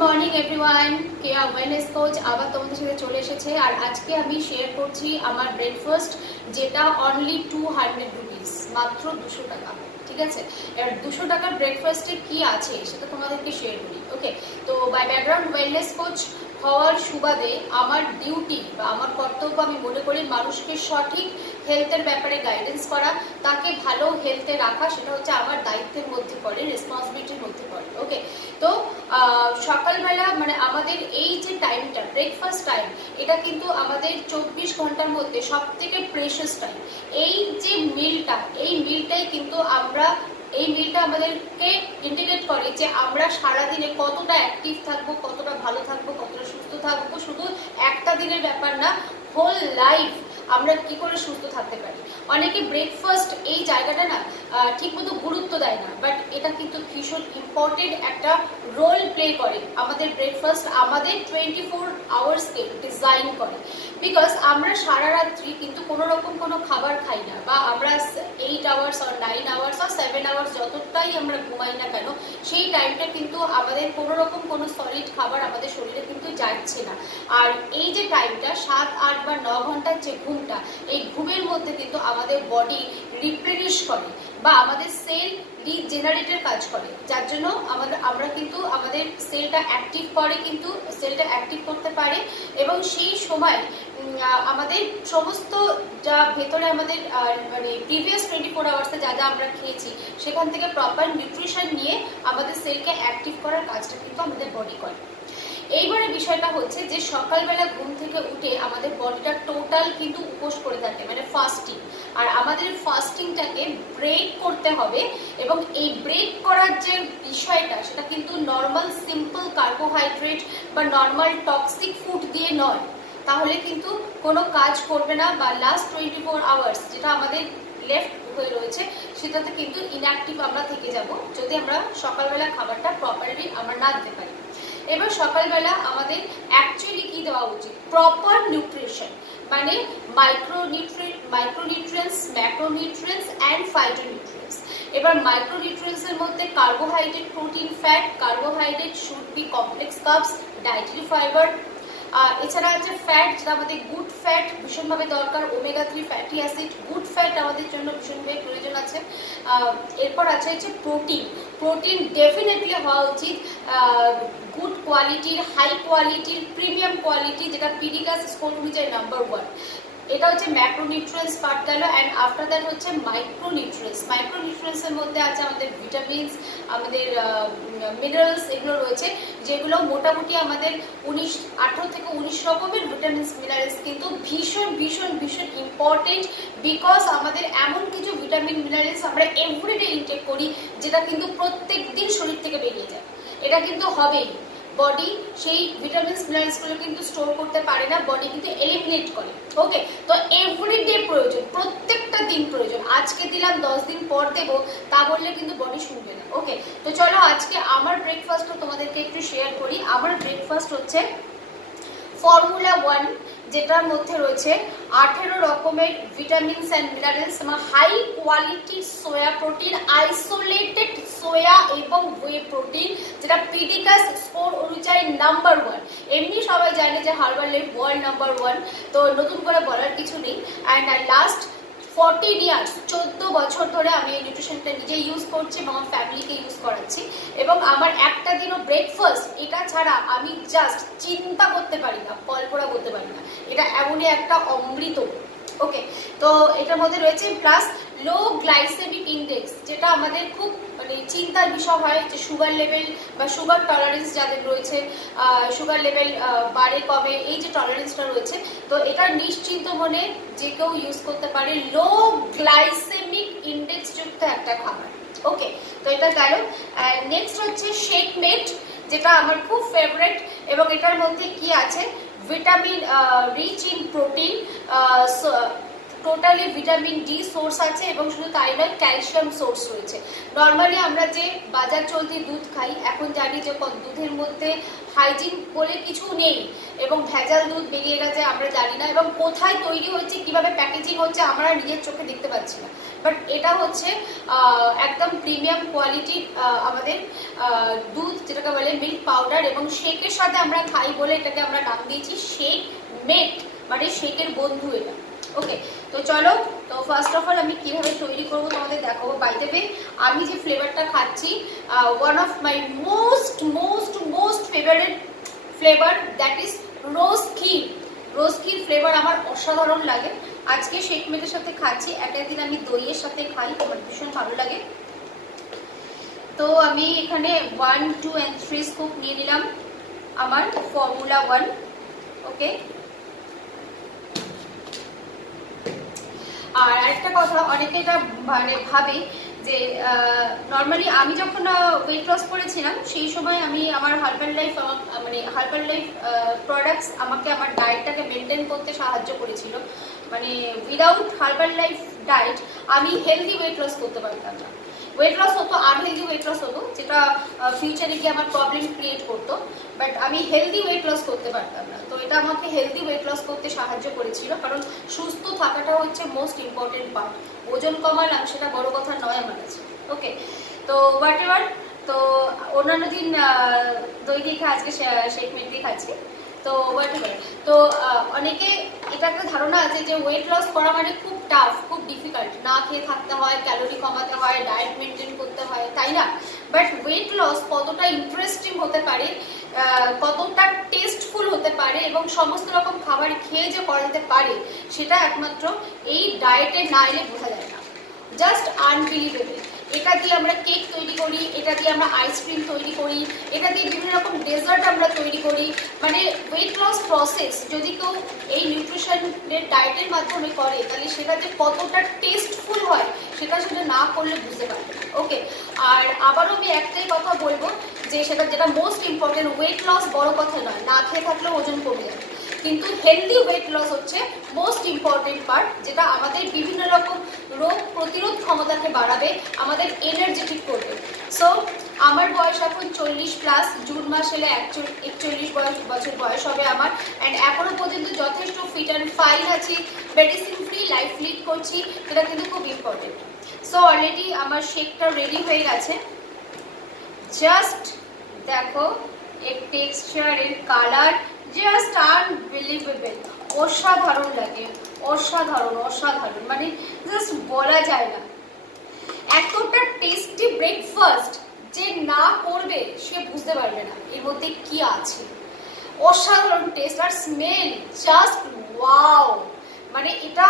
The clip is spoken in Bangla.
মর্নিং এভরিওয়ান, কেয়া ওয়েলনেস কোচ আবার তোমাদের সাথে চলে এসেছে। আর আজকে আমি শেয়ার করছি আমার ব্রেকফাস্ট, যেটা অনলি 200 রুপিস, মাত্র 200 টাকা। ঠিক আছে, এবার 200 টাকার ব্রেকফাস্টে কি আছে সেটা তোমাদেরকে শেয়ার করি। ওকে, তো বাই ব্যাকগ্রাউন্ড ওয়েলনেস কোচ হওয়ার সুবাদে আমার ডিউটি বা আমার কর্তব্য আমি মনে করি মানুষকে সঠিক হেলথের ব্যাপারে গাইডেন্স করা, তাকে ভালো হেলথে রাখা, সেটা হচ্ছে আমার দায়িত্বের মধ্যে পড়ে, রেসপন্সিবিলিটির মধ্যে পড়ে। ওকে, তো সকালবেলা মানে আমাদের এই যে টাইমটা, ব্রেকফাস্ট টাইম, এটা কিন্তু আমাদের 24 ঘন্টার মধ্যে সব থেকে প্রেশাস টাইম। এই যে মিলটা, এই মিলটাই কিন্তু এই মিলটা আমাদেরকে ইন্ডিকেট করে যে আমরা সারাদিনে কতটা অ্যাক্টিভ থাকবো, কতটা ভালো থাকবো, কতটা সুস্থ থাকবো। শুধু একটা দিনের ব্যাপার না, হোল লাইফ আমরা কি করে সুস্থ থাকতে পারি। অনেকে ব্রেকফাস্ট এই জায়গাটা না ঠিকমতো গুরুত্ব দেয় না, বাট এটা কিন্তু ভীষণ ইম্পর্টেন্ট একটা রোল প্লে করে। আমাদের ব্রেকফাস্ট আমাদের 24 আওয়ার্সকে ডিজাইন করে, বিকজ আমরা সারা রাত্রি কিন্তু কোনো রকম কোনো খাবার খাই না, বা আমরা 8 আওয়ার্স আর 9 আওয়ার্স আর 7 আওয়ার্স যতটাই আমরা ঘুমাই না কেন, সেই টাইমটা কিন্তু আমাদের কোনো রকম কোনো সলিড খাবার আমাদের শরীরে কিন্তু যাচ্ছে না। আর এই যে টাইমটা 7, 8 বা 9 ঘন্টার যে ঘুমটা, এই ঘুমের মধ্যে কিন্তু আমাদের বডি রিপ্লেনিশ করে বা আমাদের সেল রিজেনারেটের কাজ করে, যার জন্য আমরা কিন্তু আমাদের সেলটা অ্যাক্টিভ করে, কিন্তু সেলটা অ্যাক্টিভ করতে পারে। এবং সেই সময় আমাদের সমস্ত যা ভেতরে আমাদের মানে প্রিভিয়াস 24 আওয়ার্সে যা যা আমরা খেয়েছি, সেখান থেকে প্রপার নিউট্রিশন নিয়ে আমাদের সেলকে অ্যাক্টিভ করার কাজটা কিন্তু আমাদের বডি করে। এইবারে বিষয়টা হচ্ছে যে সকালবেলা ঘুম থেকে উঠে আমাদের বডিটা টোটাল কিন্তু উপোস করে থাকে, মানে ফাস্টিং। আর আমাদের ফাস্টিংটাকে ব্রেক করতে হবে, এবং এই ব্রেক করার যে বিষয়টা, সেটা কিন্তু নর্মাল সিম্পল কার্বোহাইড্রেট বা নর্মাল টক্সিক ফুড দিয়ে নয়, তাহলে কিন্তু কোনো কাজ করবে না। বা লাস্ট 24 আওয়ার্স যেটা আমাদের লেফট হয়ে রয়েছে, সেটাতে কিন্তু ইনঅ্যাক্টিভ আমরা থেকে যাব, যদি আমরা সকালবেলা খাবারটা প্রপারলি আমরা না দিতে পারি। এবার সকালবেলা আমাদের অ্যাকচুয়ালি কি দেওয়া উচিত? প্রপার নিউট্রিশন, মানে মাইক্রোনিউট্রিয়েন্টস, ম্যাক্রোনিউট্রিয়েন্টস অ্যান্ড ফাইটোনিউট্রিয়েন্টস। এবার মাইক্রোনিউট্রিয়েন্টসের মধ্যে carbohydrate, protein, fat. Carbohydrate should be complex carbs, dietary fibre. এছাড়া আছে ফ্যাট, যেটা আমাদের গুড ফ্যাট ভীষণভাবে দরকার, omega 3 fatty acid, good fat আমাদের জন্য ভীষণভাবে প্রয়োজন আছে। এরপর আছে হচ্ছে প্রোটিন। প্রোটিন ডেফিনেটলি হওয়া উচিত গুড কোয়ালিটির, হাই কোয়ালিটির, প্রিমিয়াম কোয়ালিটি, যেটা পিডিকাস স্কোর অনুযায়ী নাম্বার 1। এটা হচ্ছে ম্যাক্রোনিউট্রিয়েন্টস পার্ট গেল। অ্যান্ড আফটার দ্যাট হচ্ছে মাইক্রোনিউট্রিয়েন্টস। মাইক্রোনিউট্রিয়েন্টসের মধ্যে আছে আমাদের ভিটামিনস, আমাদের মিনারেলস, এগুলো রয়েছে, যেগুলো মোটামুটি আমাদের 18 থেকে 19 রকমের ভিটামিনস, মিনারেলস কিন্তু ভীষণ ভীষণ ভীষণ ইম্পর্টেন্ট। বিকজ আমাদের এমন কিছু ভিটামিন, মিনারেলস আমরা এভরিডে ইনটেক করি, যেটা কিন্তু প্রত্যেক দিন শরীর থেকে বেরিয়ে যায়। এটা কিন্তু হবেই, বডি সেই ভিটামিনস, মিনারেলসগুলো কিন্তু স্টোর করতে পারে না, বডি কিন্তু এলিমিনেট করে। ওকে, তো এভরিডে প্রয়োজন, প্রত্যেকটা দিন প্রয়োজন। আজকে দিলাম, 10 দিন পর দেবো, তা বললে কিন্তু বডি শুনবে না। ওকে, তো চলো আজকে আমার ব্রেকফাস্টও তোমাদেরকে একটু শেয়ার করি। আমার ব্রেকফাস্ট হচ্ছে ফর্মুলা 1, যেটার মধ্যে রয়েছে 18 রকমের vitamins and minerals, high quality soya protein, isolated soya এবং ওয়ে প্রোটিন, যেটা পিডিকাস স্কোর অনুযায়ী নাম্বার 1। এমনি সবাই জানে যে হার্বাল লাইফ ওয়ার্ল্ড নাম্বার 1, তো নতুন করে বলার কিছু নেই। অ্যান্ড লাস্ট 14 ইয়ার্স, 14 বছর ধরে আমি এই নিউট্রিশনটা নিজে ইউজ করছি এবং আমার ফ্যামিলিকে ইউজ করাচ্ছি। এবং আমার একটা দিনও ব্রেকফাস্ট এটা ছাড়া আমি জাস্ট চিন্তা করতে পারি না, কল্পনা করতে পারি না। এটা এমনই একটা অমৃত। ওকে, তো এটার মধ্যে রয়েছে প্লাস লো গ্লাইসেমিক ইন্ডেক্স, যেটা আমাদের খুব মানে চিন্তার বিষয় হয়, যে সুগার লেভেল বা সুগার টলারেন্স যাদের রয়েছে, সুগার লেভেল বাড়ে কমে, এই যে টলারেন্সটা রয়েছে, তো এটা নিশ্চিন্ত মনে যে কেউ ইউজ করতে পারে। লো গ্লাইসেমিক ইন্ডেক্স যুক্ত একটা খাবার। ওকে, তো এটা গেল। নেক্সট হচ্ছে শেকমেট, যেটা আমার খুব ফেভারিট। এবং এটার মধ্যে কি আছে? Vitamin rich in protein, totally vitamin D source আছে এবং শুধু তাই নয়, ক্যালসিয়াম সোর্স রয়েছে। নর্মালি আমরা যে বাজার চলতি দুধ খাই, এখন জানি যে দুধের মধ্যে হাইজিন বলে কিছু নেই এবং ভেজাল দুধ বেরিয়ে গেছে, আমরা জানি না, এবং কোথায় তৈরি হচ্ছে, কিভাবে প্যাকেজিং হচ্ছে আমরা নিজের চোখে দেখতে পাচ্ছি না। বাট এটা হচ্ছে একদম প্রিমিয়াম কোয়ালিটির আমাদের দুধ, যেটাকে বলে মিল্ক পাউডার, এবং শেকের সাথে আমরা খাই বলে এটাকে আমরা নাম দিয়েছি শেক মেট, মানে শেকের বন্ধু এটা। ওকে, তো চলো, তো ফার্স্ট অফ অল আমি কিভাবে তৈরি করবো তোমাদের দেখাবো। বাই দ্য ওয়ে, আমি যে ফ্লেভারটা খাচ্ছি, one of my most most most favourite flavour, that is rose kheer. Rose kheer flavour আমার অসাধারণ লাগে। আজকে শেক মেটের সাথে খাচ্ছি, একটা দিন আমি দইয়ের সাথে খাই, আমার ভীষণ ভালো লাগে। তো আমি এখানে 1, 2 and 3 স্কুপ নিয়ে নিলাম আমার ফর্মুলা 1। ওকে, আর আরেকটা কথা, অনেকে এটা মানে ভাবে যে নর্মালি আমি যখন ওয়েট লস করেছিলাম সেই সময় আমি আমার হার্বাল লাইফ, মানে হার্বাল লাইফ প্রোডাক্টস আমাকে আমার ডায়েটটাকে মেনটেন করতে সাহায্য করেছিল। মানে উইদাউট হার্বাল লাইফ ডায়েট আমি হেলদি ওয়েট লস করতে পারতাম না। ওয়েট লস হতো, আনহেলদি ওয়েট লস হতো, যেটা ফিউচারে গিয়ে আমার প্রবলেম ক্রিয়েট করতো, বাট আমি হেলদি ওয়েট লস করতে পারতাম না। তো এটা আমাকে হেলদি ওয়েট লস করতে সাহায্য করেছিল, কারণ সুস্থ থাকাটা হচ্ছে মোস্ট ইম্পর্টেন্ট পার্ট। ওজন কমালাম সেটা বড় কথা নয় আমার কাছে। ওকে, তো হোয়াট এভার, তো অন্যান্য দিন দই দিয়ে খাই, আজকে শেক মেট দিয়ে খাচ্ছি। তো হোয়াট এভার, তো অনেকে এটা একটা ধারণা আছে যে ওয়েট লস করা মানে খুব টাফ, খুব ডিফিকাল্ট, না খেয়ে থাকতে হয়, ক্যালোরি কমাতে হয়, ডায়েট মেনটেন করতে হয়, তাই না? বাট ওয়েট লস কতটা ইন্টারেস্টিং হতে পারে, কতটা টেস্টফুল হতে পারে এবং সমস্ত রকম খাবার খেয়ে যে করা যেতে পারে, সেটা একমাত্র এই ডায়েটে না এলে বোঝা যায় না। Just unbelievable. এটা দিয়ে আমরা কেক তৈরি করি, এটা দিয়ে আমরা আইসক্রিম তৈরি করি, এটা দিয়ে বিভিন্ন রকম ডেজার্ট আমরা তৈরি করি। মানে ওয়েট লস প্রসেস যদি কেউ এই নিউট্রিশনের ডায়েটের মাধ্যমে করে, তাহলে সেটা যে কতটা টেস্টফুল হয় সেটা না করলে বুঝতে পারবে। ওকে, আর আবারও আমি একটাই কথা বলবো যে সেটা যেটা মোস্ট ইম্পর্টেন্ট, ওয়েট লস বড় কথা নয়, না খেয়ে থাকলেও ওজন কমে যাবে, কিন্তু হেলদি ওয়েট লস হচ্ছে মোস্ট ইম্পর্টেন্ট পার্ট, যেটা আমাদের বিভিন্ন রকম রোগ প্রতিরোধ ক্ষমতাকে বাড়াবে, আমাদের এনার্জেটিক করবে। সো আমার বয়স এখন 40+, জুন মাস এলে 41 বছর বয়স হবে আমার, অ্যান্ড এখনো পর্যন্ত যথেষ্ট ফিট অ্যান্ড ফাইন আছি, মেডিসিন ফ্রি লাইফ লিড করছি, এটা কিন্তু খুব ইম্পর্টেন্ট। সো অলরেডি আমার শেকটা রেডি হয়ে গেছে। জাস্ট দেখো এর টেক্সচার, এর কালার জাস্ট আনবিলিভেবল, অসাধারণ লাগে, অসাধারণ অসাধারণ, মানে জাস্ট বলা যায় না। এতটা টেস্টি ব্রেকফাস্ট যে না করবে সে বুঝতে পারবে না এর মধ্যে কি আছে। অসাধারণ টেস্ট আর স্মেল, জাস্ট ওয়াও, মানে এটা